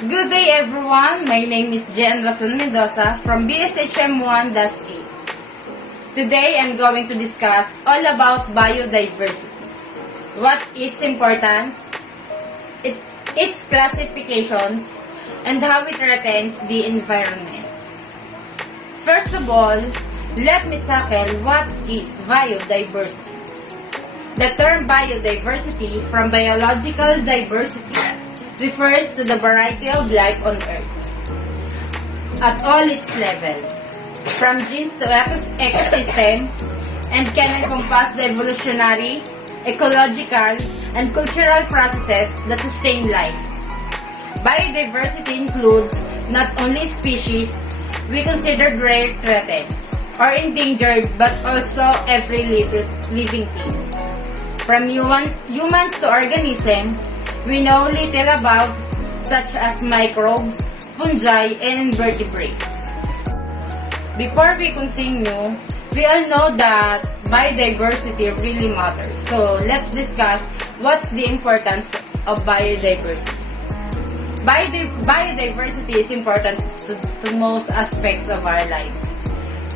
Good day everyone, my name is Jen Rason Mendoza from BSHM1-8. Today I'm going to discuss all about biodiversity, what its importance, its classifications, and how it threatens the environment. First of all, let me tackle what is biodiversity. The term biodiversity, from biological diversity, refers to the variety of life on Earth at all its levels, from genes to ecosystems, and can encompass the evolutionary, ecological, and cultural processes that sustain life. Biodiversity includes not only species we consider rare, threatened, or endangered, but also every living thing. From humans to organisms we know little about, such as microbes, fungi, and invertebrates. Before we continue, we all know that biodiversity really matters. So let's discuss what's the importance of biodiversity. Biodiversity is important to most aspects of our lives.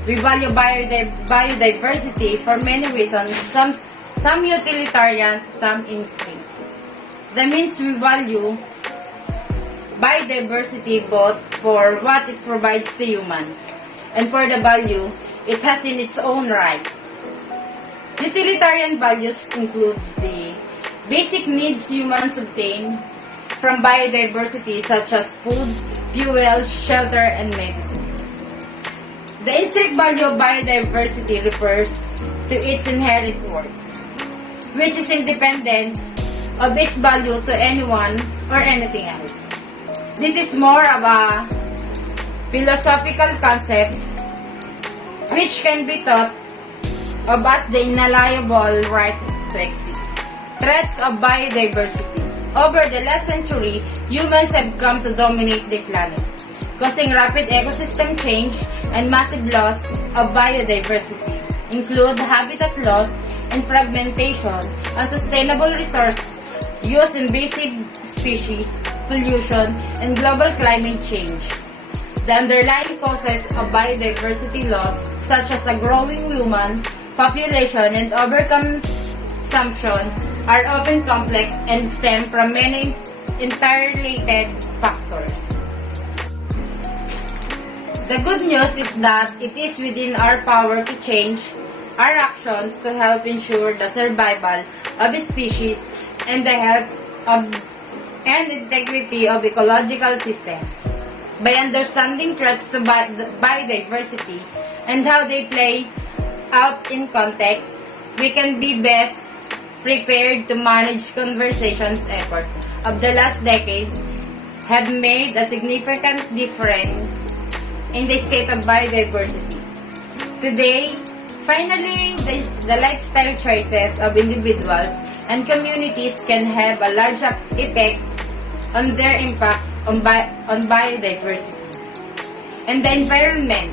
We value biodiversity for many reasons, some utilitarian, some instinct. That means we value biodiversity both for what it provides to humans and for the value it has in its own right. Utilitarian values include the basic needs humans obtain from biodiversity, such as food, fuel, shelter, and medicine. The instinct value of biodiversity refers to its inherent worth, which is independent of its value to anyone or anything else. This is more of a philosophical concept which can be thought of as the inalienable right to exist. Threats of biodiversity. Over the last century, humans have come to dominate the planet, causing rapid ecosystem change and massive loss of biodiversity, include habitat loss and fragmentation, unsustainable resource use, invasive species, pollution, and global climate change. The underlying causes of biodiversity loss, such as a growing human population and overconsumption, are often complex and stem from many interrelated factors. The good news is that it is within our power to change our actions to help ensure the survival of species and the health and integrity of ecological systems. By understanding threats to biodiversity and how they play out in context, we can be best prepared to manage conservation efforts of the last decades have made a significant difference in the state of biodiversity. Today, finally, the lifestyle choices of individuals and communities can have a large effect on their impact on biodiversity and the environment.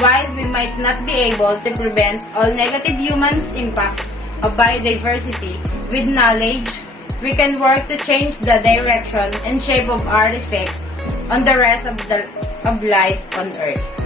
While we might not be able to prevent all negative human impacts of biodiversity with knowledge, we can work to change the direction and shape of our effects on the rest of life on Earth.